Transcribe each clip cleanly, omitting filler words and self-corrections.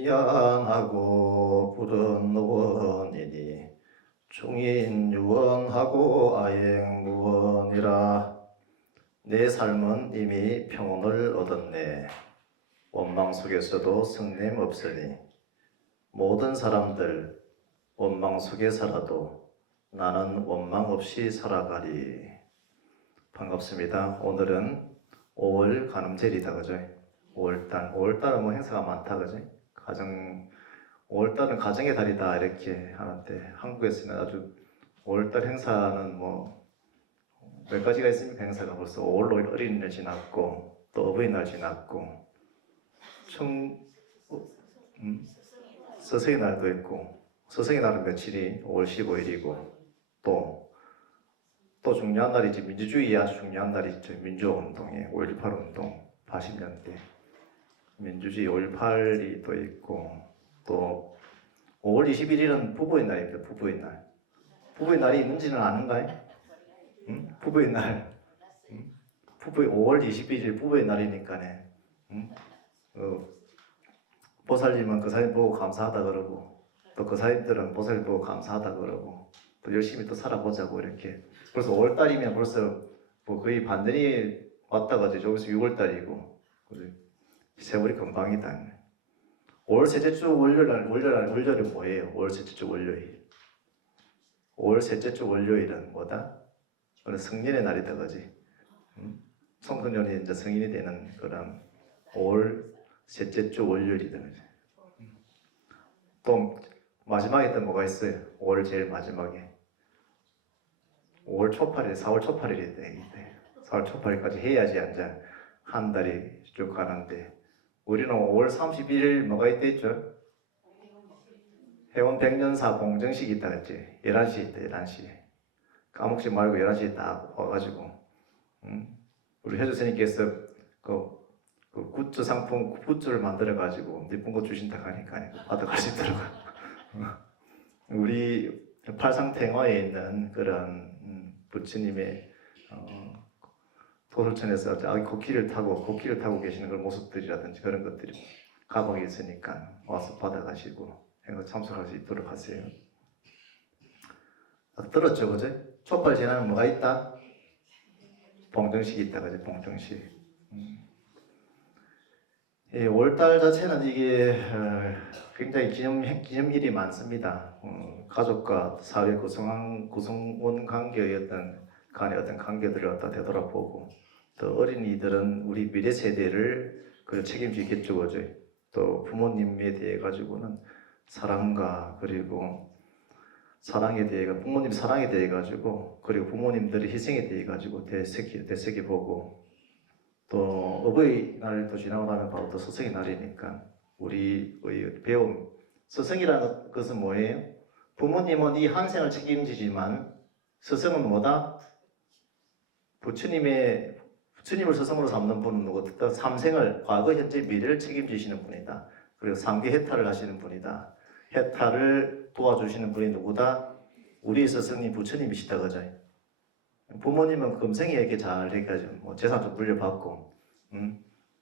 화생이안하고 불은 원이니 중인유언하고 아행무언이라. 내 삶은 이미 평온을 얻었네. 원망 속에서도 성냄 없으니 모든 사람들 원망 속에 살아도 나는 원망 없이 살아가리. 반갑습니다. 오늘은 5월 간음절이다, 그죠? 5월달은 뭐 행사가 많다, 그죠? 5월달은 가정의 달이다 이렇게 하는데, 한국에서는 아주 5월달 행사는 뭐 몇 가지가 있습니까? 행사가 벌써 5월 어린이날 지났고, 또 어버이날 지났고, 서성의 날도 있고, 서성의 날은 며칠이 5월 15일이고, 또 중요한 날이지, 민주주의에 아주 중요한 날이 있죠. 민주화운동에 5.18 운동 80년대 민주주의 5.18이 또 있고, 또 5월 21일은 부부의 날입니다. 부부의 날. 부부의 날이 있는지는 아는가요? 부부의 날. 5월 21일 부부의 날이니까네. 보살님은 그 사람 보고 감사하다 그러고, 또 그 사람들은 보살 보고 감사하다 그러고, 또 열심히 또 살아보자고 이렇게. 벌써 5월달이면 벌써 뭐 거의 반년이 왔다가 저기서 6월달이고, 세월이 금방이다. 5월 셋째 주 월요일은 뭐예요? 5월 셋째 주 월요일. 5월 셋째 주 월요일은 뭐다? 성년의 날이다, 그지? 청소년이 이제 성인이 되는 그런 5월 셋째 주 월요일이다, 그지? 또 마지막에 또 뭐가 있어요? 5월 제일 마지막에 5월 초팔일, 4월 초팔일이 돼. 4월 초팔일까지 해야지 이제 한 달이 쭉 가는데, 우리는 5월 31일 뭐가 있댔죠? 해원 백년사 공정식이 있다 그랬지. 11시에 있다, 11시에. 까먹지 말고 11시에 딱 와가지고, 우리 효주스님께서 그 굿즈 상품, 굿즈를 만들어가지고 예쁜 거 주신다 하니까 받아갈 수 있더라고요. 우리 팔상탱화에 있는 그런 부처님의 도솔천에서 고기를 타고 계시는 그런 모습들이라든지 그런 것들이 가방에 있으니까 와서 받아가시고 참석할 수 있도록 하세요. 들었죠, 그죠? 촛발 지나면 뭐가 있다? 봉정식이 있다, 그죠? 봉정식. 5월달 자체는 이게 굉장히 기념일이 많습니다. 가족과 사회 구성원 간의 어떤 관계들을 갖다 되돌아보고, 또 어린이들은 우리 미래 세대를 책임지겠죠, 그죠? 또 부모님에 대해 가지고는 사랑과, 그리고 사랑에 대해, 부모님 사랑에 대해 가지고, 그리고 부모님들의 희생에 대해 가지고 되새겨보고, 또 어버이날도 지나고 나면 바로 또 스승의 날이니까 우리의 배움, 스승이라는 것은 뭐예요? 부모님은 이 한 생을 책임지지만 스승은 뭐다? 부처님을 스승으로 삼는 분은 누구다? 삼생을, 과거, 현재, 미래를 책임지시는 분이다. 그리고 상계 해탈을 하시는 분이다. 해탈을 도와주시는 분이 누구다? 우리 스승님 부처님이시다, 그죠? 부모님은 금생에 잘 해가지고 뭐 재산 좀 물려받고,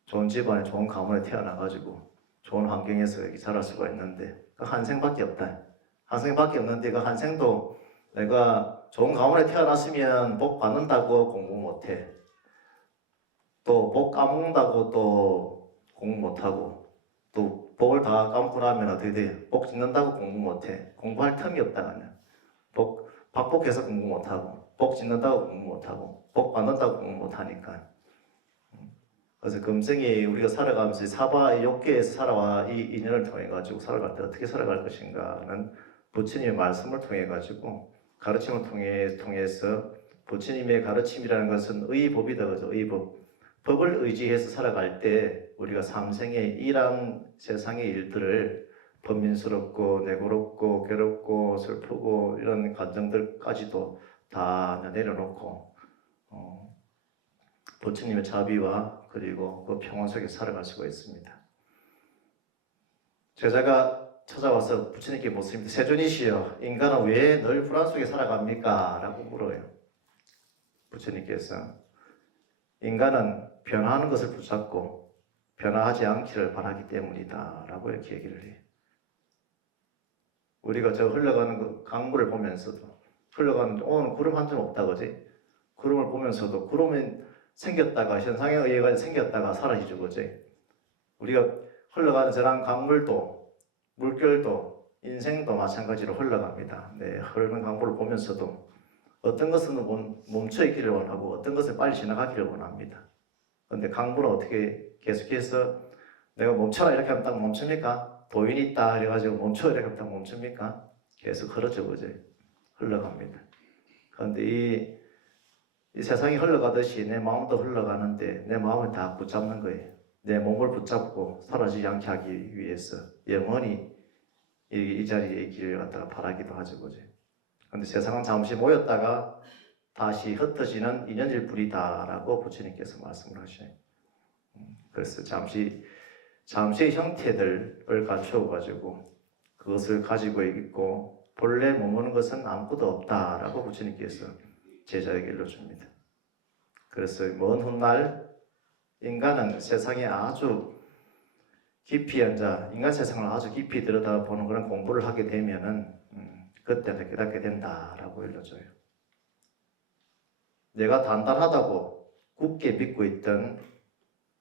좋은 집안에 좋은 가문에 태어나가지고 좋은 환경에서 이렇게 자랄 수가 있는데, 그 한 생밖에 없다. 한 생밖에 없는데 그 한 생도 내가 좋은 가문에 태어났으면 복 받는다고 공부 못해. 또 복 까먹는다고 또 공부 못하고, 또 복을 다 까먹고 나면 어떻게 돼? 복 짓는다고 공부 못해. 공부할 틈이 없다, 그냥. 박복해서 공부 못하고, 복 짓는다고 공부 못하고, 복 받는다고 공부 못하니까. 그래서 금생에 우리가 살아가면서 사바 욕계에서 살아와 이 인연을 통해 가지고 살아갈 때 어떻게 살아갈 것인가는 부처님의 말씀을 통해 가지고, 가르침을 통해서, 부처님의 가르침이라는 것은 의법이다, 그죠? 의법. 법을 의지해서 살아갈 때 우리가 삼생의 이런 세상의 일들을, 번민스럽고 내고롭고 괴롭고 슬프고 이런 감정들까지도 다 내려놓고 부처님의 자비와 그리고 그 평온 속에 살아갈 수가 있습니다. 제자가 찾아와서 부처님께 묻습니다. 세존이시여, 인간은 왜 늘 불안 속에 살아갑니까? 라고 물어요. 부처님께서 인간은 변화하는 것을 붙잡고 변화하지 않기를 바라기 때문이다 라고 이렇게 얘기를 해요. 우리가 저 흘러가는 그 강물을 보면서도 흘러가는데 오늘 구름 한 점 없다 그지? 구름을 보면서도 구름이 생겼다가 현상에 의해 생겼다가 사라지죠 그지? 우리가 흘러가는 저런 강물도 물결도 인생도 마찬가지로 흘러갑니다. 네, 흐르는 강물을 보면서도 어떤 것은 멈춰 있기를 원하고 어떤 것은 빨리 지나가기를 원합니다. 그런데 강물은 어떻게 계속해서 내가 멈춰라 이렇게 하면 딱 멈춥니까? 도인이 있다 해가지고 멈춰 이렇게 하면 딱 멈춥니까? 계속 흐르죠 그지? 흘러갑니다. 그런데 이 세상이 흘러가듯이 내 마음도 흘러가는데 내 마음을 다 붙잡는 거예요. 내 몸을 붙잡고 사라지지 않게 하기 위해서 영원히 이 자리에 있기를 갖다가 바라기도 하죠 그지? 그런데 세상은 잠시 모였다가 다시 흩어지는 인연일 뿐이다라고 부처님께서 말씀을 하셔요. 그래서 잠시의 형태들을 갖추어 가지고 그것을 가지고 있고 본래 머무는 것은 아무것도 없다라고 부처님께서 제자에게 일러줍니다. 그래서 먼 훗날 인간은 세상에 아주 깊이 앉아 인간 세상을 아주 깊이 들여다보는 그런 공부를 하게 되면은 그때는 깨닫게 된다라고 일러줘요. 내가 단단하다고 굳게 믿고 있던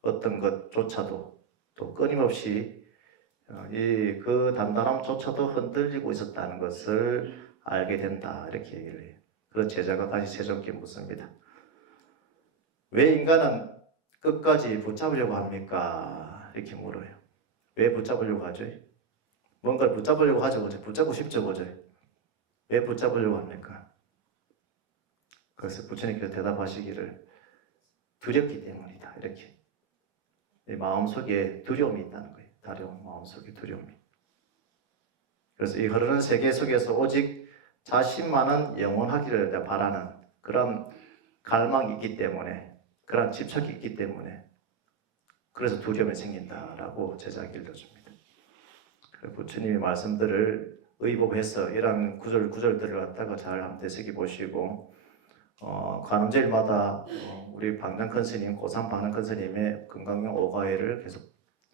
어떤 것조차도 또 끊임없이 그 단단함조차도 흔들리고 있었다는 것을 알게 된다 이렇게 얘기를 해요. 그래서 제자가 다시 세종께 묻습니다. 왜 인간은 끝까지 붙잡으려고 합니까? 이렇게 물어요. 왜 붙잡으려고 하죠? 뭔가를 붙잡으려고 하죠. 그죠? 붙잡고 싶죠. 그죠? 왜 붙잡으려고 합니까? 그래서 부처님께서 대답하시기를 두렵기 때문이다. 이렇게. 내 마음속에 두려움이 있다는 거예요. 마음속에 두려움이. 그래서 이 흐르는 세계 속에서 오직 자신만은 영원하기를 바라는 그런 갈망이 있기 때문에, 그런 집착이 있기 때문에 그래서 두려움이 생긴다라고 제자에게 일러줍니다. 부처님의 말씀들을 의복해서 이런 구절들을 갖다가 잘 한번 되새겨 보시고 관음제일마다 우리 방장 큰 스님, 고산 방장 큰 스님의 건강경 5가회를 계속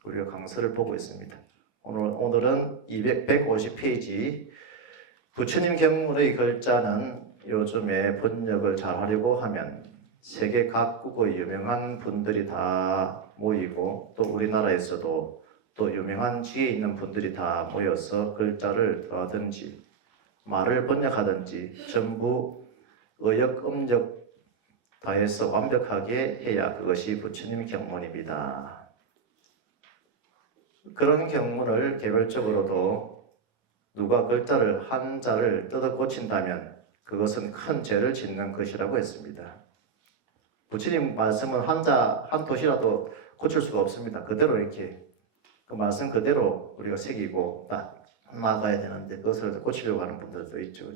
우리가 강서를 보고 있습니다. 오늘은 150페이지 부처님 경문의 글자는 요즘에 번역을 잘 하려고 하면 세계 각국의 유명한 분들이 다 모이고 또 우리나라에서도 또 유명한 지에 있는 분들이 다 모여서 글자를 더하든지 말을 번역하든지 전부 의역, 음역 다해서 완벽하게 해야 그것이 부처님 경문입니다. 그런 경문을 개별적으로도 누가 글자를 한자를 뜯어 고친다면 그것은 큰 죄를 짓는 것이라고 했습니다. 부처님 말씀은 한자 한 도시라도 고칠 수가 없습니다. 그대로 이렇게 그 말씀 그대로 우리가 새기고 나가야 되는데 그것을 고치려고 하는 분들도 있죠.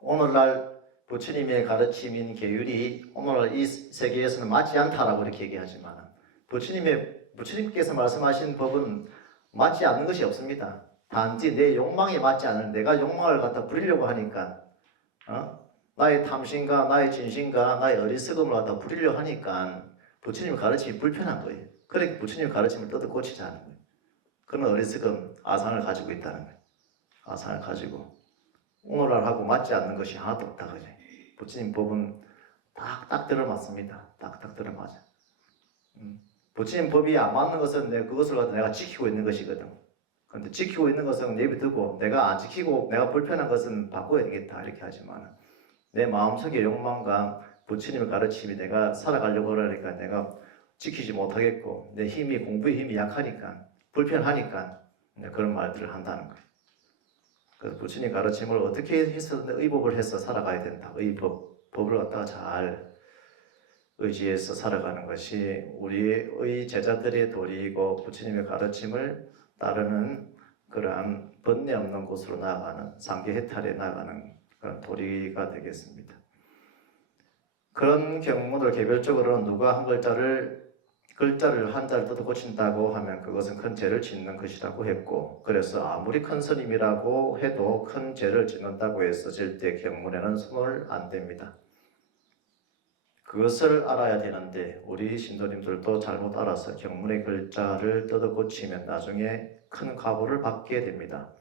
오늘날 부처님의 가르침인 계율이 오늘날 이 세계에서는 맞지 않다라고 이렇게 얘기하지만 부처님께서 말씀하신 법은 맞지 않는 것이 없습니다. 단지 내 욕망에 맞지 않은 내가 욕망을 갖다 부리려고 하니까 나의 탐심과 나의 진심과 나의 어리석음을 갖다 부리려고 하니까 부처님 가르침이 불편한 거예요. 그러니까 부처님 가르침을 뜯어 고치자는 거예요. 그런 어리석음, 아상을 가지고 있다는 거예요. 아상을 가지고 오늘날하고 맞지 않는 것이 하나도 없다 그죠? 부처님 법은 딱딱 들어맞습니다. 딱딱 들어맞아. 부처님 법이 안 맞는 것은 그것을 갖다 내가 지키고 있는 것이거든. 그런데 지키고 있는 것은 내비두고 내가 안 지키고 내가 불편한 것은 바꿔야 되겠다 이렇게 하지만 내 마음속의 욕망과 부처님의 가르침이 내가 살아가려고 그러니까 내가 지키지 못하겠고 내 공부의 힘이 약하니까 불편하니까 그런 말들을 한다는 거예요. 그래서 부처님 가르침을 어떻게 해서 의복을 해서 살아가야 된다. 법을 갖다가 잘 의지해서 살아가는 것이 우리의 제자들의 도리이고 부처님의 가르침을 따르는 그러한 번뇌 없는 곳으로 나아가는 상계해탈에 나아가는 그런 도리가 되겠습니다. 그런 경문을 개별적으로 누가 한 글자를 한자를 뜯어 고친다고 하면 그것은 큰 죄를 짓는 것이라고 했고 그래서 아무리 큰 스님이라고 해도 큰 죄를 짓는다고 해서 절대 경문에는 손을 안 댑니다. 그것을 알아야 되는데 우리 신도님들도 잘못 알아서 경문의 글자를 뜯어 고치면 나중에 큰 가보를 받게 됩니다.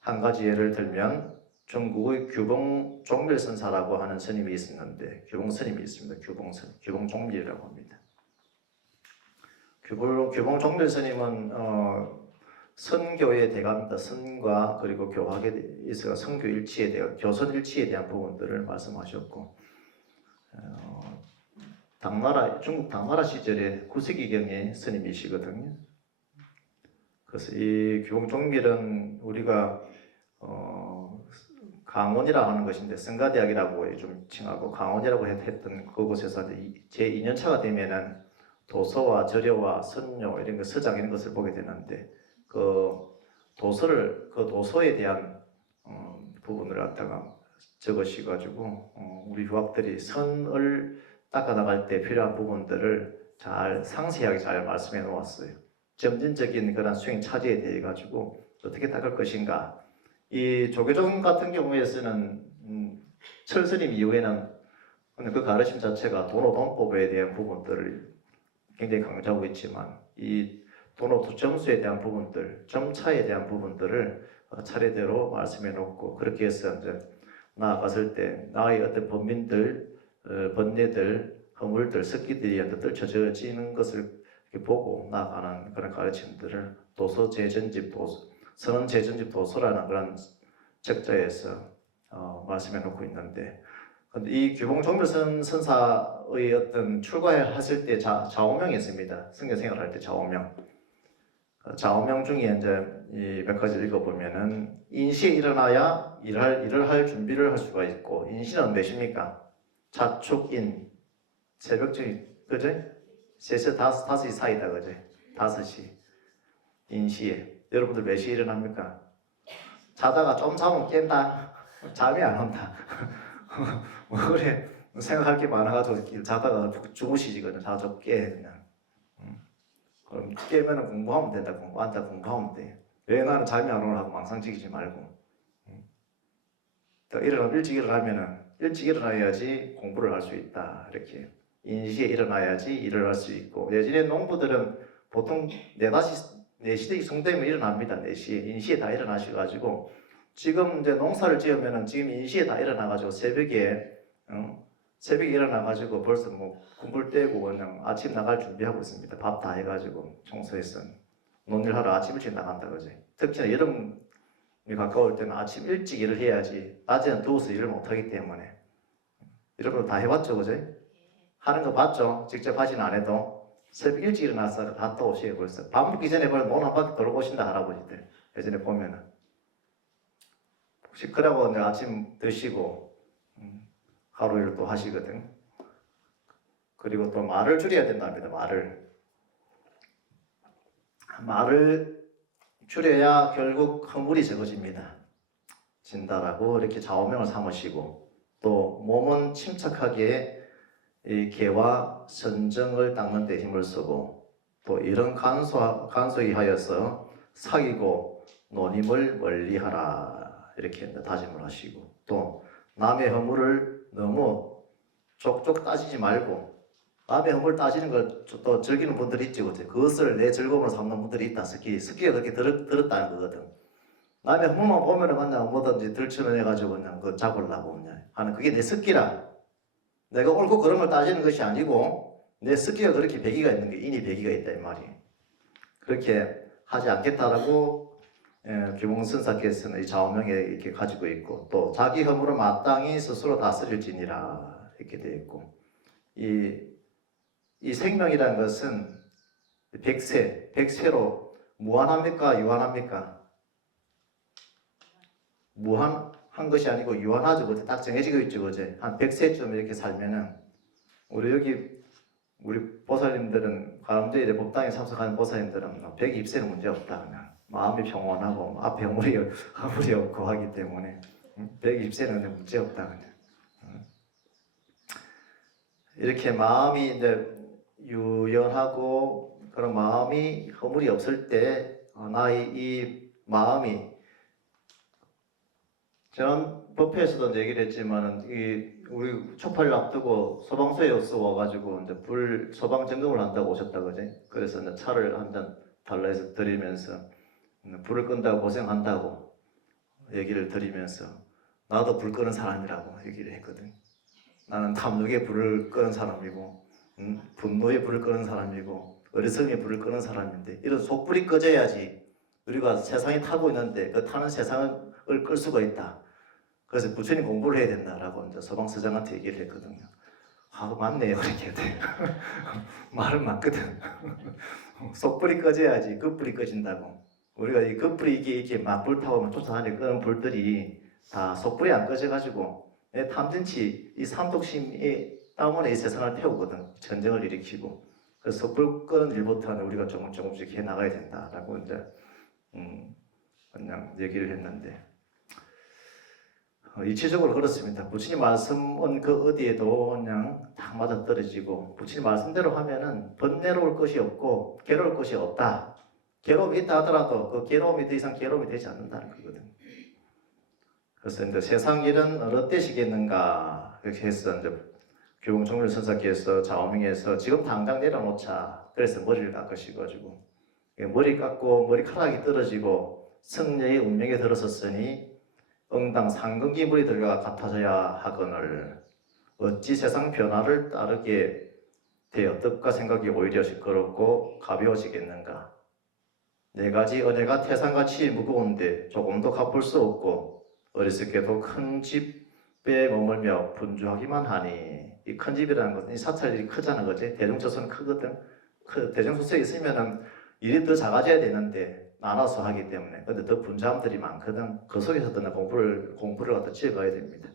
한 가지 예를 들면 중국의 규봉 종밀선사라고 하는 스님이 있었는데 규봉 스님이 있습니다. 규봉 종밀이라고 합니다. 규봉 종밀 스님은 선교의 대가입니다. 선과 그리고 교학에 있어 선교 일치에 대한 교선 일치에 대한 부분들을 말씀하셨고 중국 당나라 시절에 9세기경의 스님이시거든요. 그래서 이 규봉 종밀은 우리가 강원이라고 하는 것인데 성가대학이라고 좀 칭하고 강원이라고 했던 그곳에서 제 2년차가 되면은 도서와 절여와 선료 이런 것 서장 이런 것을 보게 되는데 그 도서에 대한 부분을 갖다가 적으셔가지고 우리 유학들이 선을 닦아 나갈 때 필요한 부분들을 잘 상세하게 잘 말씀해 놓았어요. 점진적인 그런 수행 차지에 대해 가지고 어떻게 닦을 것인가. 이 조계종 같은 경우에서는 철스님 이후에는 그 가르침 자체가 도노동법에 대한 부분들을 굉장히 강조하고 있지만 이 도노 점수에 대한 부분들, 점차에 대한 부분들을 차례대로 말씀해 놓고 그렇게 해서 이제 나아갔을 때 나의 어떤 번민들, 번뇌들, 허물들, 습기들이 떨쳐지는 것을 보고 나아가는 그런 가르침들을 도서 재전집 도서, 선언 재전집 도서라는 그런 책자에서 말씀해 놓고 있는데 이 규봉 종묘선 선사의 어떤 출가했을 때 좌우명이 있습니다. 성경 생활할 때 좌우명. 좌우명 중에 이제 이 몇 가지 읽어보면은 인시에 일어나야 일을 할 준비를 할 수가 있고 인시는 몇입니까? 자축인 새벽쯤 그죠? 3시 5시 사이다 그죠? 5시 인시에 여러분들 몇 시에 일어납니까? 자다가 좀 자면 깬다. 잠이 안 온다. 뭐 그래 생각할 게 많아가지고 자다가 주무시지 그냥 자주 깨 그냥. 그럼 깨면은 공부하면 된다. 공부하면 돼. 왜 나는 잠이 안 오나 하고 망상지기지 말고. 또 일찍 일어나면은 일찍 일어나야지 공부를 할 수 있다. 이렇게 인시에 일어나야지 일을 할 수 있고 예전에 농부들은 보통 4시에 성되면 일어납니다. 4시에 인시에 다 일어나셔가지고 지금 이제 농사를 지으면은 지금 인시에 다 일어나가지고 새벽에 일어나가지고 벌써 뭐 군불 떼고 그냥 아침 나갈 준비하고 있습니다. 밥 다 해가지고 청소해서 논일하러 아침 일찍 나간다 그지. 특히나 여름이 가까울 때는 아침 일찍 일을 해야지 낮에는 더워서 일을 못하기 때문에 여러분 다 해봤죠 그지? 하는 거 봤죠? 직접 하진 안 해도 새벽 일찍 일어나서 다 떠오시고 벌써 밥 먹기 전에 벌써 논 한 바퀴 돌고 오신다 할아버지들 예전에 보면은 혹시 그러고 아침 드시고 하루 일을 또 하시거든. 그리고 또 말을 줄여야 된답니다. 말을 줄여야 결국 허물이 적어집니다. 진다라고 이렇게 좌우명을 삼으시고 또 몸은 침착하게 이 개와 선정을 닦는 데 힘을 쓰고 또 이런 간소히 하여서 사귀고 노님을 멀리하라 이렇게 다짐을 하시고 또 남의 허물을 너무 족족 따지지 말고 남의 허물 따지는 걸 또 즐기는 분들이 있지 그것을 내 즐거움으로 삼는 분들이 있다. 스키가 그렇게 들었다는 거거든. 남의 허물만 보면은 그냥 뭐든지 들쳐내가지고 그냥 그 잡으려고 그냥 하는 그게 내 스키라. 내가 옳고 그런 걸 따지는 것이 아니고 내 스키가 그렇게 배기가 있는 게 인이 배기가 있다 이 말이에요. 그렇게 하지 않겠다라고 규봉선사께서는 이 좌우명에 이렇게 가지고 있고 또 자기 허물을 마땅히 스스로 다스릴지니라 이렇게 되어 있고 이 생명이라는 것은 백세로 무한합니까? 유한합니까? 무한한 것이 아니고 유한하죠. 딱 정해지고 있죠. 그제 한 100세쯤 이렇게 살면은 우리 보살님들은 가운데 법당에 참석하는 보살님들은 120세는 문제 없다. 그냥 마음이 평온하고 앞에 허물이 없고 하기 때문에 120세는 문제 없다. 그냥 이렇게 마음이 이제 유연하고 그런 마음이 허물이 없을 때 나의 이 마음이 저는 법회에서도 이제 얘기를 했지만은 우리 초파를 앞두고 소방서에 와가지고 이제 소방 점검을 한다고 오셨다 그지? 그래서 이제 차를 한 잔 달라 해서 드리면서 불을 끈다고 고생한다고 얘기를 드리면서 나도 불 끄는 사람이라고 얘기를 했거든. 나는 탐욕에 불을 끄는 사람이고 분노에 불을 끄는 사람이고 어리석음에 불을 끄는 사람인데 이런 속불이 꺼져야지 우리가 세상에 타고 있는데 그 타는 세상을 끌 수가 있다. 그래서 부처님 공부를 해야 된다라고 이제 서방서장한테 얘기를 했거든요. 아, 맞네요. 이렇게 말은 맞거든. 속불이 꺼져야지 끝불이 꺼진다고. 우리가 이 끝불이 이게 막 불타고 쫓아다니는 그런 불들이 다 속불이 안 꺼져가지고 탐진치 이 삼독심이 때문에 이 세상을 태우거든. 전쟁을 일으키고. 그래서 속불 끄는 일부터는 우리가 조금씩 해 나가야 된다라고 이제 그냥 얘기를 했는데. 일체적으로 그렇습니다. 부처님 말씀은 그 어디에도 그냥 딱 맞아 떨어지고 부처님 말씀대로 하면은 번뇌로울 것이 없고 괴로울 것이 없다. 괴로움이 있다 하더라도 그 괴로움이 더 이상 괴로움이 되지 않는다는 거거든. 그래서 이제 세상 일은 어느 때시겠는가 이렇게 해서 이제 교웅종률 선사께서 좌우명에서 지금 당장 내려놓자. 그래서 머리를 깎으시가지고 머리 깎고 머리카락이 떨어지고 성녀의 운명에 들어섰으니 응당 상근기 물이 들어가 같아져야 하거늘 어찌 세상 변화를 따르게 되어 뜻과 생각이 오히려 시끄럽고 가벼워지겠는가. 네 가지 은혜가 태산같이 무거운데 조금도 갚을 수 없고 어리석게도 큰 집에 머물며 분주하기만 하니 이 큰 집이라는 것은 이 사찰이 크잖아 그지? 대중초소는 크거든. 대중초소에 있으면은 일이 더 작아져야 되는데 나눠서 하기 때문에 근데 더 분자함들이 많거든. 그 속에서도 공부를 갖다 지어가야 됩니다.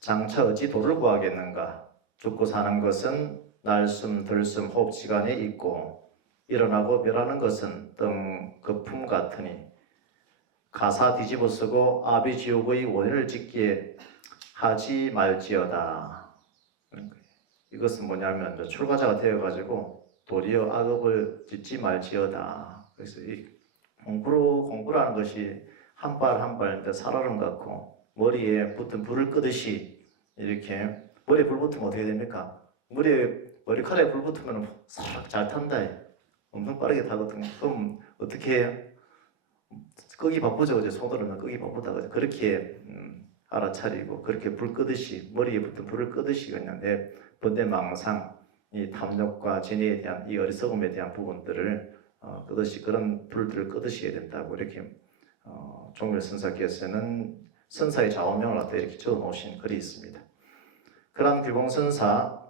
장차 어찌 도를 구하겠는가. 죽고 사는 것은 날숨 들숨 호흡시간에 있고 일어나고 멸하는 것은 등 거품 같으니 가사 뒤집어 쓰고 아비지옥의 원인을 짓기에 하지 말지어다. 이것은 뭐냐면 출가자가 되어가지고 도리어 악업을 짓지 말지어다. 그래서 이 공부라는 것이 한 발 한 발 살얼음 같고 머리에 붙은 불을 끄듯이 이렇게 머리에 불 붙으면 어떻게 됩니까? 머리카락에 불 붙으면 싹 잘 탄다. 엄청 빠르게 타거든요. 그럼 어떻게 해? 끄기 바쁘죠. 이제 손으로는 끄기 바쁘다. 그렇게 알아차리고 그렇게 불 끄듯이 머리에 붙은 불을 끄듯이 그냥 내 번뇌망상 이 탐욕과 진리에 대한 이 어리석음에 대한 부분들을 끄듯이 그런 불들을 끄듯이 해야 된다고 이렇게 종묘 선사께서는 선사의 좌우명을 갖다 이렇게 적어 놓으신 글이 있습니다. 그런 규봉선사가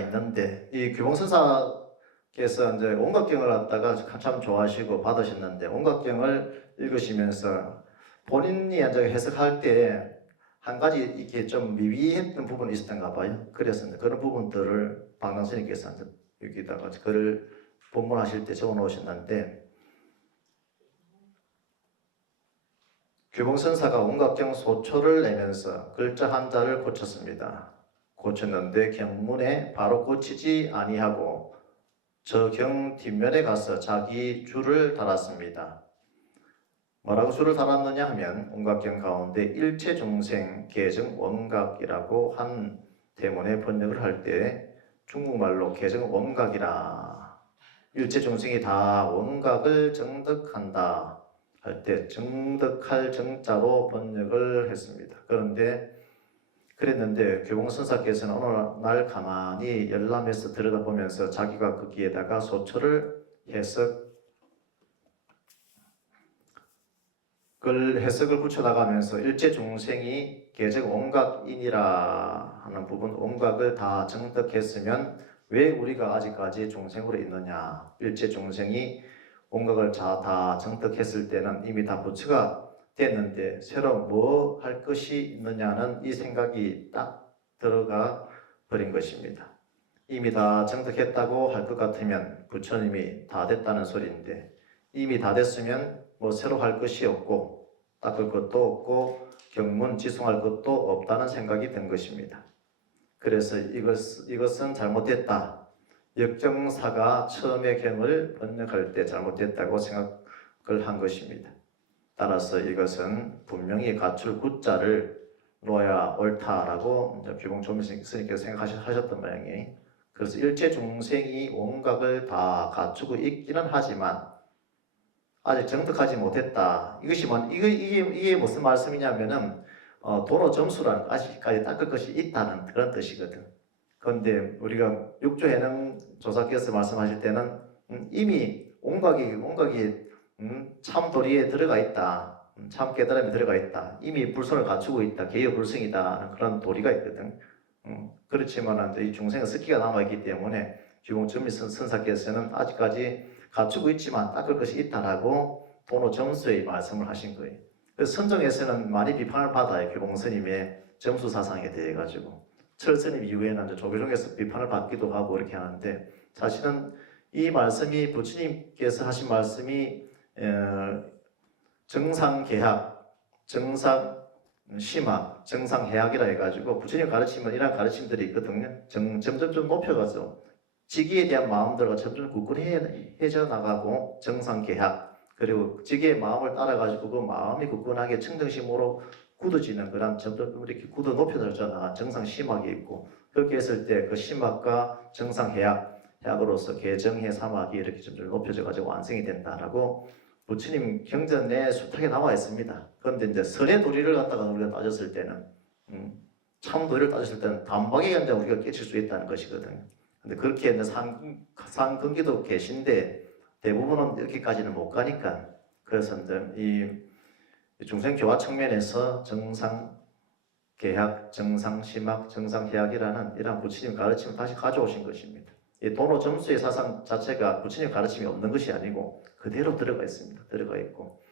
있는데 이 규봉선사께서 이제 온각경을 갖다가 참 좋아하시고 받으셨는데 온각경을 읽으시면서 본인이 이제 해석할 때 한 가지 이렇게 좀 미비했던 부분이 있었던가 봐요. 그래서 그런 부분들을 방랑스님께서 여기다가 글을 본문하실 때 적어 놓으셨는데 규봉선사가 온각경 소초를 내면서 글자 한자를 고쳤습니다. 고쳤는데 경문에 바로 고치지 아니하고 저 경 뒷면에 가서 자기 줄을 달았습니다. 뭐라고 줄을 달았느냐 하면 온각경 가운데 일체중생 계정 원각이라고 한 대문에 번역을 할 때 중국말로 계정 원각이라 일체중생이 다 원각을 정득한다 할 때 정득할 정자로 번역을 했습니다. 그랬는데 교봉선사께서는 어느 날 가만히 열람해서 들여다보면서 자기가 거기에다가 소초를 해석을 붙여나가면서 일체중생이 계적 온각인이라 하는 부분 온각을 다 정득했으면 왜 우리가 아직까지 중생으로 있느냐. 일체중생이 온각을 다 정득했을 때는 이미 다 부처가 됐는데 새로 뭐 할 것이 있느냐는 이 생각이 딱 들어가 버린 것입니다. 이미 다 정득했다고 할 것 같으면 부처님이 다 됐다는 소리인데 이미 다 됐으면 뭐 새로 할 것이 없고 닦을 것도 없고 경문 지송할 것도 없다는 생각이 든 것입니다. 그래서 이것은 잘못됐다. 역정사가 처음에 경을 번역할 때 잘못됐다고 생각을 한 것입니다. 따라서 이것은 분명히 갖출 구자를 놓아야 옳다라고 규봉조미 스님께서 생각하셨던 모양이. 그래서 일체 중생이 온각을 다 갖추고 있기는 하지만 아직 정득하지 못했다. 이게 무슨 말씀이냐면은 도로 점수란 아직까지 닦을 것이 있다는 그런 뜻이거든. 그런데 우리가 육조 해능 조사께서 말씀하실 때는 이미 온각이 참 도리에 들어가 있다. 참 깨달음에 들어가 있다. 이미 불선을 갖추고 있다. 개요 불성이다. 그런 도리가 있거든. 그렇지만 이 중생은 습기가 남아있기 때문에 규봉전미 선사께서는 아직까지 갖추고 있지만 닦을 것이 있다라고 도노 점수의 말씀을 하신 거예요. 그래서 선정에서는 많이 비판을 받아요. 규봉스님의 점수 사상에 대해 가지고. 철스님 이후에는 조계종에서 비판을 받기도 하고 이렇게 하는데, 사실은 이 말씀이 부처님께서 하신 말씀이 정상계학, 정상심학, 정상해학이라 해가지고 부처님 가르치면 이런 가르침들이 있거든요. 점점 좀 높여가서 지기에 대한 마음들과 점점 굳건해져 나가고, 정상계학, 그리고 지기의 마음을 따라가지고 그 마음이 굳건하게 청정심으로 굳어지는 그런 점점 이렇게 굳어 높여져 나가 정상심학이 있고, 그렇게 했을 때 그 심학과 정상해학으로서 개정해 사막이 이렇게 점점 높여져 가지고 완성이 된다라고 부처님 경전 내에 숱하게 나와 있습니다. 그런데 이제 설의 도리를 갖다가 우리가 따졌을 때는 참 도리를 따졌을 때는 단박에 이제 우리가 깨칠 수 있다는 것이거든요. 근데 그렇게 이제 상근기도 계신데 대부분은 이렇게까지는 못 가니까, 그래서 이제 이 중생교화 측면에서 정상계학, 정상심학, 정상해학이라는 이러한 부처님 가르침을 다시 가져오신 것입니다. 이 도노 점수의 사상 자체가 부처님 가르침이 없는 것이 아니고 그대로 들어가 있습니다. 들어가 있고,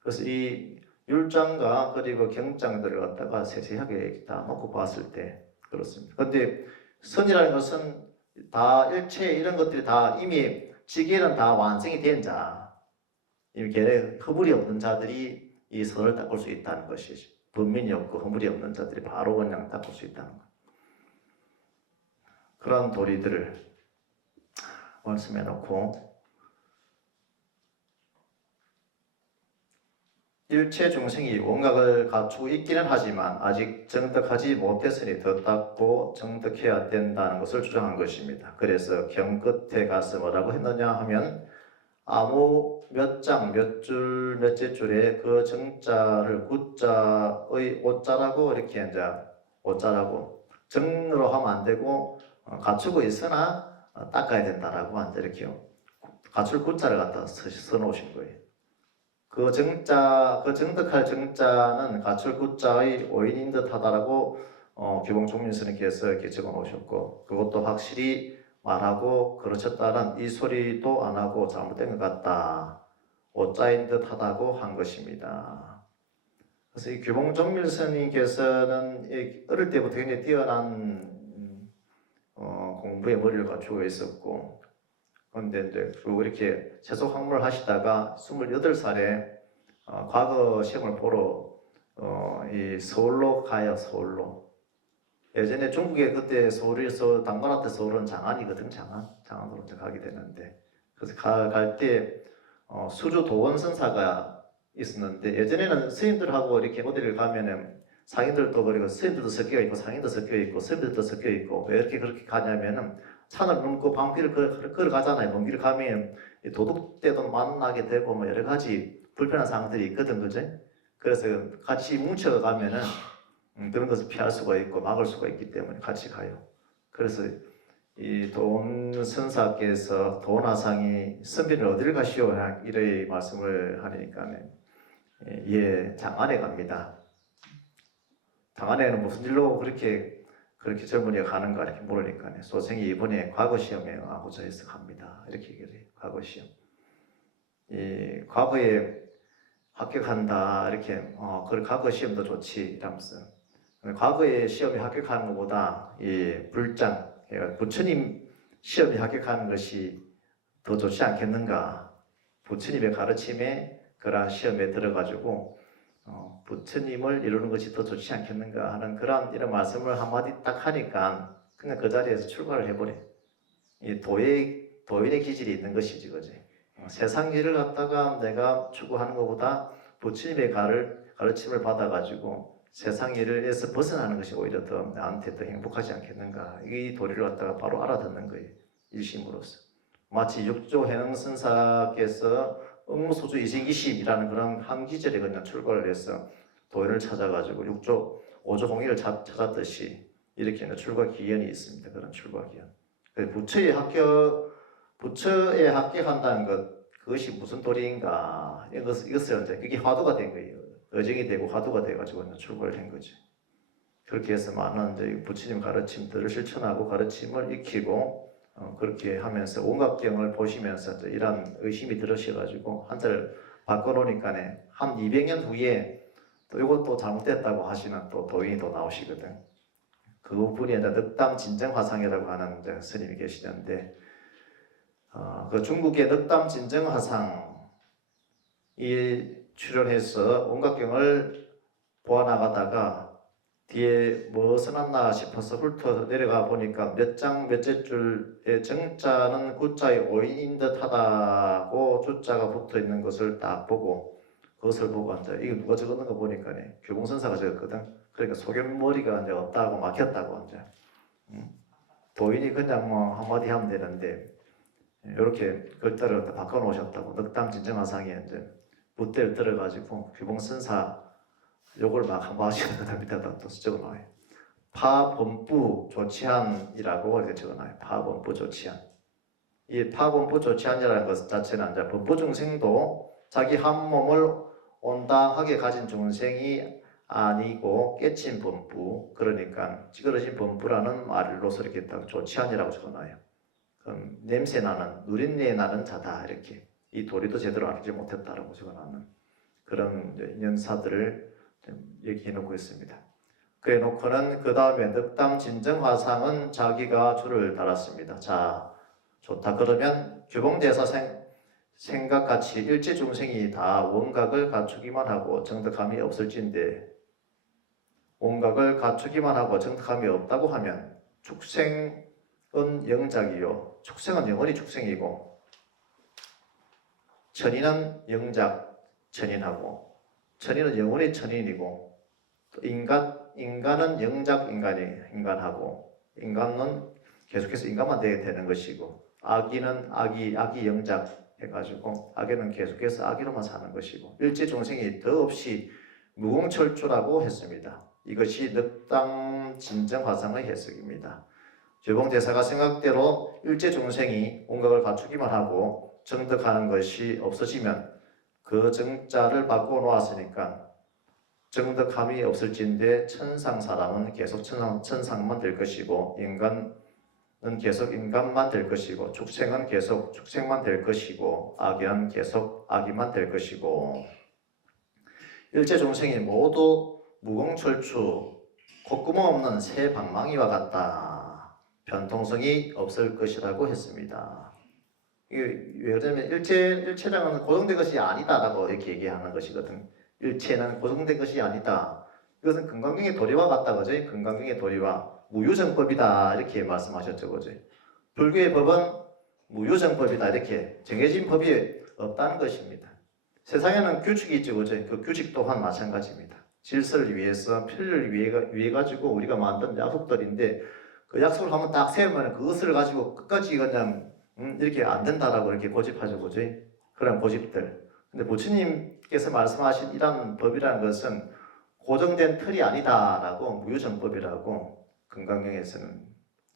그래서 이 율장과 그리고 경장들을 갖다가 세세하게 다 놓고 봤을 때 그렇습니다. 그런데 선이라는 것은 다 일체 이런 것들이 다 이미 지기에는 다 완성이 된 자, 이미 계례 허물이 없는 자들이 이 선을 닦을 수 있다는 것이죠. 분민이 없고 허물이 없는 자들이 바로 그냥 닦을 수 있다는 것. 그런 도리들을 말씀해 놓고, 일체 중생이 온각을 갖추고 있기는 하지만 아직 정득하지 못했으니 더 닦고 정득해야 된다는 것을 주장한 것입니다. 그래서 경 끝에 가서 뭐라고 했느냐 하면, 아무 몇 장, 몇 줄, 몇째 줄에 그 정자를 구자의 오자라고 이렇게 이제 오자라고 정으로 하면 안 되고 갖추고 있으나 닦아야 된다라고 이제 이렇게 갖출 구자를 갖다 써 놓으신 거예요. 그 정자, 그 정득할 정자는 갖출 구자의 오인인 듯하다라고 규봉종민스님께서 이렇게 적어 놓으셨고, 그것도 확실히 말하고 그르쳤다는 이 소리도 안 하고 잘못된 것 같다, 오자인 듯하다고 한 것입니다. 그래서 이 규봉종밀스님께서는 어릴 때부터 굉장히 뛰어난 공부의 머리를 갖추고 있었고, 그런데 이제 이렇게 세속 학문을 하시다가 28살에 과거 시험을 보러 이 서울로 가요. 서울로. 예전에 중국에 그때 서울에서 당나라 때 서울은 장안이거든. 장안으로 가게 되는데, 그래서 갈 때 수주 도원선사가 있었는데, 예전에는 스님들하고 이렇게 어디를 가면은 상인들도 그리고 스님들도 섞여 있고 상인도 섞여 있고 스님들도 섞여 있고, 왜 이렇게 그렇게 가냐면은 산을 넘고 밤길을 걸어가잖아요. 먼 길을 가면 도둑떼도 만나게 되고 뭐 여러 가지 불편한 상황들이 있거든, 그죠? 그래서 같이 뭉쳐 가면은 그런 것을 피할 수가 있고 막을 수가 있기 때문에 같이 가요. 그래서 이 도원선사께서 도원하상이 선비는 어디를 가시오? 이래 말씀을 하니까는 예, 장안에 갑니다. 장안에는 무슨 일로 그렇게 젊은이가 가는가 이렇게 물으니까, 소생이 이번에 과거 시험에 하고자 해서 갑니다. 이렇게 얘기를 해요. 과거 시험. 이 과거에 합격한다 이렇게 그 과거 시험도 좋지 이러면서, 과거에 시험에 합격하는 것보다 이 불장, 부처님 시험에 합격하는 것이 더 좋지 않겠는가? 부처님의 가르침에 그러한 시험에 들어가지고 부처님을 이루는 것이 더 좋지 않겠는가 하는 이런 말씀을 한마디 딱 하니까 그냥 그 자리에서 출가를 해버려. 이 도인의 기질이 있는 것이지, 그지? 세상 일을 갖다가 내가 추구하는 것보다 부처님의 가르침을 받아가지고 세상 일에서 벗어나는 것이 오히려 더 나한테 더 행복하지 않겠는가. 이 도리를 갖다가 바로 알아듣는 거예요. 일심으로서. 마치 육조 해능선사께서 응무소주 이생기심이라는 그런 한 기절에 그냥 출발을 해서 도리를 찾아가지고 육조 오조 홍의를 찾았듯이 이렇게 출가 기연이 있습니다. 그런 출가 기연. 부처에 합격한다는 것, 그것이 무슨 도리인가? 이것을 이제 그게 화두가 된 거예요. 어정이 되고 화두가 돼가지고 출가를 한 거죠. 그렇게 해서 많은 이제 부처님 가르침들을 실천하고 가르침을 익히고 그렇게 하면서 온갖 경을 보시면서 이런 의심이 들으셔가지고 한자를 바꿔놓으니까 한 200년 후에 또 이것도 잘못됐다고 하시는 또 도인이 또 나오시거든. 그분이 늑담 진정화상이라고 하는 이제 스님이 계시는데 그 중국의 늑담 진정화상이 출연해서 온갖 경을 보아나가다가 뒤에 뭐 써놨나 싶어서 훑어 내려가 보니까 몇 장 몇째 줄에 정자는 구자의 오인인 듯하다고 주자가 붙어 있는 것을 딱 보고 그것을 보고 이제 이거 누가 적었는 거 보니까 교봉선사가 적었거든. 그러니까 소견머리가 이제 없다고 막혔다고 이제 도인이 그냥 뭐 한마디 하면 되는데 이렇게 글자를 바꿔놓으셨다고. 늑담 진정화상에 이제 붓대를 들어가지고 규봉선사 요걸 막 한번 하시는 거 밑에다 또 적어놔요. 파범부 조치한이라고 이렇게 적어놔요. 파범부 조치한. 이 파범부 조치한이라는 것 자체는 이제 범부 중생도 자기 한 몸을 온당하게 가진 중생이 아니고 깨친 범부, 그러니까 찌그러진 범부라는 말로서 이렇게 딱 조치한이라고 적어놔요. 그럼 냄새 나는 누린내 나는 자다 이렇게 이 도리도 제대로 알지 못했다라고 적어놓는 그런 연사들을 얘기해 놓고 있습니다. 그래 놓고는 그 다음에 늑담 진정화상은 자기가 줄을 달았습니다. 자, 좋다. 그러면 규봉대사 생각같이 일체중생이 다 원각을 갖추기만 하고 정득함이 없을진데 원각을 갖추기만 하고 정득함이 없다고 하면 축생은 영작이요. 축생은 영원히 축생이고 천인은 영작 천인하고 천인은 영원히 천인이고 인간은 영작 인간하고 인간은 계속해서 인간만 되는 것이고 악인은 악이 영작 해가지고 악에는 계속해서 악이로만 사는 것이고 일체중생이 더없이 무공철주라고 했습니다. 이것이 늑담 진정화상의 해석입니다. 죄봉대사가 생각대로 일체중생이 온각을 갖추기만 하고 정득하는 것이 없어지면 그 정자를 바꿔놓았으니까 정득함이 없을진데 천상 사람은 계속 천상만 될 것이고 인간은 계속 인간만 될 것이고 축생은 계속 축생만 될 것이고 악인은 계속 악인만 될 것이고 일체중생이 모두 무공철추 콧구멍 없는 새 방망이와 같다. 변통성이 없을 것이라고 했습니다. 왜 그러냐면 일체량은 고정된 것이 아니다라고 이렇게 얘기하는 것이거든. 일체는 고정된 것이 아니다. 이것은 금강경의 도리와 같다, 그죠? 금강경의 도리와 무유정법이다 이렇게 말씀하셨죠, 그죠? 불교의 법은 무유정법이다 이렇게 정해진 법이 없다는 것입니다. 세상에는 규칙이 있죠, 그죠? 그 규칙 또한 마찬가지입니다. 질서를 위해서 편리를 위해 가지고 우리가 만든 약속들인데 그 약속을 한번 딱 세우면 그것을 가지고 끝까지 그냥 이렇게 안 된다라고 이렇게 고집하죠, 그죠? 그런 고집들. 근데 부처님께서 말씀하신 이런 법이라는 것은 고정된 틀이 아니다라고 무유정법이라고 금강경에서는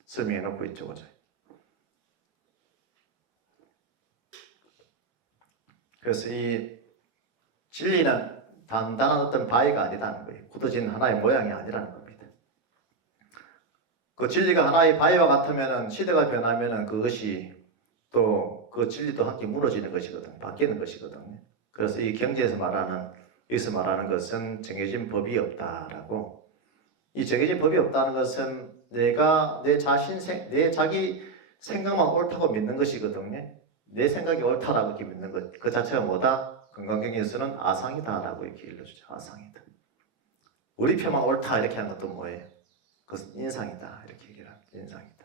설명해 놓고 있죠, 그죠? 그래서 이 진리는 단단한 어떤 바위가 아니라는 거예요. 굳어진 하나의 모양이 아니라는 겁니다. 그 진리가 하나의 바위와 같으면 시대가 변하면 그것이 또 그 진리도 함께 무너지는 것이거든, 바뀌는 것이거든요. 그래서 이 경제에서 여기서 말하는 것은 정해진 법이 없다라고. 이 정해진 법이 없다는 것은 내가 내 자기 생각만 옳다고 믿는 것이거든요. 내 생각이 옳다라고 이렇게 믿는 것, 그 자체가 뭐다? 금강경에서는 아상이다라고 이렇게 일러주죠. 아상이다. 우리 표만 옳다 이렇게 하는 것도 뭐예요? 그것은 인상이다 이렇게 얘기를 합니다. 인상이다.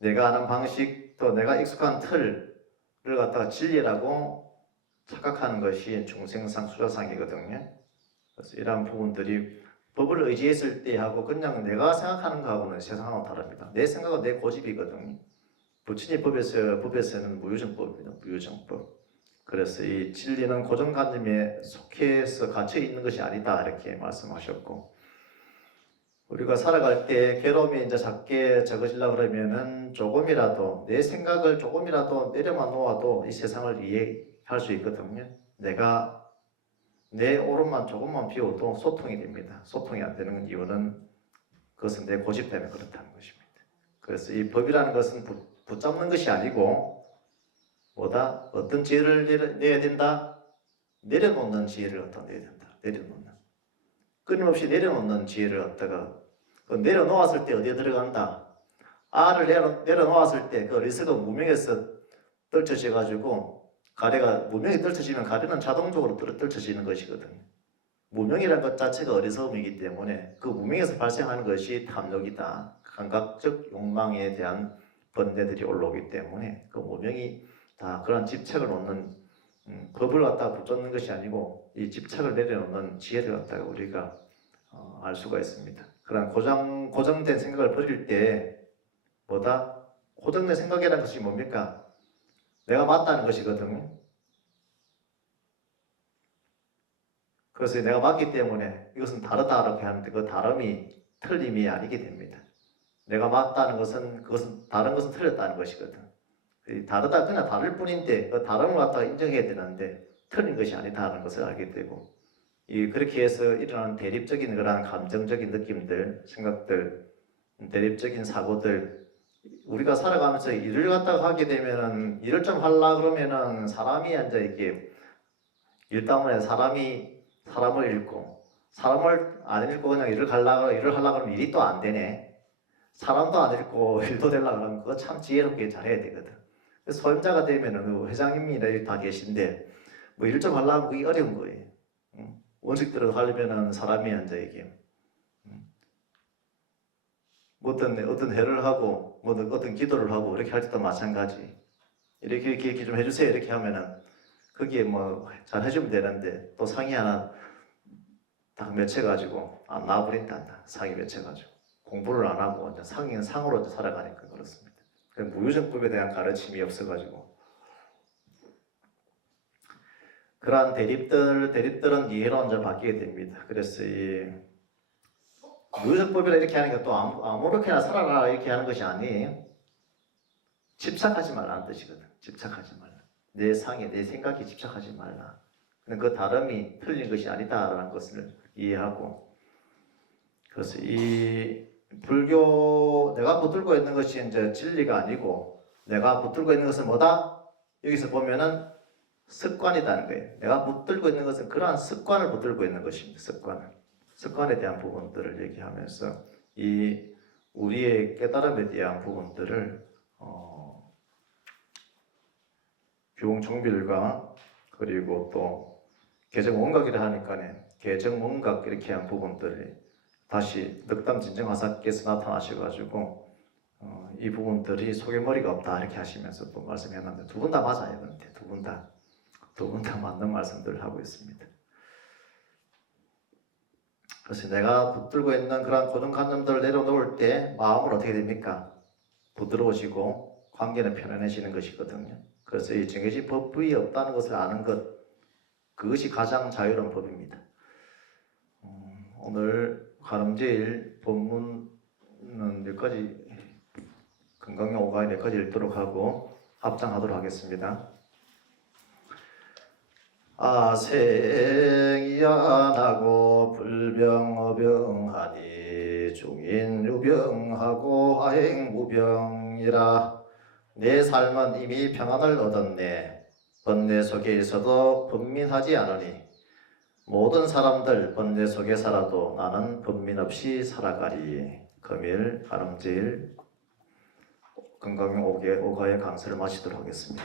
내가 아는 방식 또 내가 익숙한 틀을 갖다가 진리라고 착각하는 것이 중생상 수자상이거든요. 그래서 이러한 부분들이 법을 의지했을 때하고 그냥 내가 생각하는 거하고는 세상하고 다릅니다. 내 생각은 내 고집이거든요. 부처님 법에서는 무유정법입니다. 무유정법. 그래서 이 진리는 고정관념에 속해서 갇혀 있는 것이 아니다 이렇게 말씀하셨고, 우리가 살아갈 때 괴로움이 이제 작게 적어지려 그러면은 조금이라도 내 생각을 조금이라도 내려만 놓아도 이 세상을 이해할 수 있거든요. 내가 내 오름만 조금만 비워도 소통이 됩니다. 소통이 안 되는 이유는 그것은 내 고집 때문에 그렇다는 것입니다. 그래서 이 법이라는 것은 붙잡는 것이 아니고 뭐다? 어떤 지혜를 내야 된다? 내려놓는 지혜를 갖다 내야 된다. 내려놓는. 끊임없이 내려놓는 지혜를 갖다가 내려놓았을 때 어디에 들어간다? 알을 내려놓았을 때 그 리스가 무명에서 떨쳐져 가지고 가래가 무명이 떨쳐지면 가래는 자동적으로 떨쳐지는 것이거든요. 무명이라는 것 자체가 어리석음이기 때문에 그 무명에서 발생하는 것이 탐욕이다. 감각적 욕망에 대한 번뇌들이 올라오기 때문에 그 무명이 다 그런 집착을 놓는 법을 갖다가 붙잡는 것이 아니고 이 집착을 내려놓는 지혜를 갖다가 우리가 알 수가 있습니다. 그런 고정된 생각을 버릴 때 뭐다? 고정된 생각이라는 것이 뭡니까? 내가 맞다는 것이거든요. 그래서 내가 맞기 때문에 이것은 다르다라고 하는데 그 다름이 틀림이 아니게 됩니다. 내가 맞다는 것은 다른 것은 틀렸다는 것이거든. 다르다 그냥 다를 뿐인데 그 다름을 갖다가 인정해야 되는데 틀린 것이 아니다라는 것을 알게 되고, 그렇게 해서 일어나는 대립적인 그런 감정적인 느낌들, 생각들, 대립적인 사고들, 우리가 살아가면서 일을 갖다가 하게 되면은 일을 좀 하려 그러면은 사람이 앉아 이렇게 일 때문에 사람을 잃고, 사람을 안 잃고 그냥 일을 하려고 그러면 일이 또 안 되네. 사람도 안 잃고 일도 되려고 하면 그거 참 지혜롭게 잘해야 되거든. 소임자가 되면은 회장님이 다 계신데 뭐 일 좀 하려면 그게 어려운 거예요. 원칙대로 하려면은 사람이 앉아 이게 어떤 해를 하고 뭐 어떤 기도를 하고 이렇게 할 때도 마찬가지. 이렇게 좀 해주세요 이렇게 하면은 거기에 뭐 잘 해주면 되는데 또 상이 하나 딱 맺혀가지고 안 나와버린다. 상이 맺혀가지고 공부를 안 하고 완전 상으로 살아가니까 그렇습니다. 무유정법에 대한 가르침이 없어가지고 그러한 대립들은 이해로 먼저 바뀌게 됩니다. 그래서 이 무유정법이라 이렇게 하는 게 또 아무렇게나 살아라 이렇게 하는 것이 아니에요. 집착하지 말라는 뜻이거든. 집착하지 말라. 내 상에 내 생각에 집착하지 말라. 그 다름이 틀린 것이 아니다라는 것을 이해하고, 그래서 이 불교 내가 붙들고 있는 것이 이제 진리가 아니고 내가 붙들고 있는 것은 뭐다? 여기서 보면은 습관이라는 거예요. 내가 붙들고 있는 것은 그러한 습관을 붙들고 있는 것입니다. 습관에 대한 부분들을 얘기하면서 이 우리의 깨달음에 대한 부분들을 교웅정빌과 그리고 또 개정원각이라 하니까 개정원각 이렇게 한 부분들이 다시 늑담진정하사께서 나타나셔가지고 이 부분들이 속에 머리가 없다 이렇게 하시면서 또 말씀해놨는데 두 분 다 맞아요. 근데 두 분 다 맞는 말씀들을 하고 있습니다. 그래서 내가 붙들고 있는 그런 고정관념들을 내려놓을 때 마음은 어떻게 됩니까? 부드러워지고 관계는 편안해지는 것이거든요. 그래서 이 정해진 법이 없다는 것을 아는 것, 그것이 가장 자유로운 법입니다. 오늘 가름제일 본문은 여기까지, 건강용 오가에 여기까지 읽도록 하고 합장하도록 하겠습니다. 아생이안하고 불병어병하니 중인유병하고 아행무병이라. 내 삶은 이미 평안을 얻었네. 번뇌 속에 있어도 번민하지 않으니 모든 사람들 번뇌 속에 살아도 나는 번민 없이 살아가리. 금일 가름제일 건강용 오가의 강사를 마치도록 하겠습니다.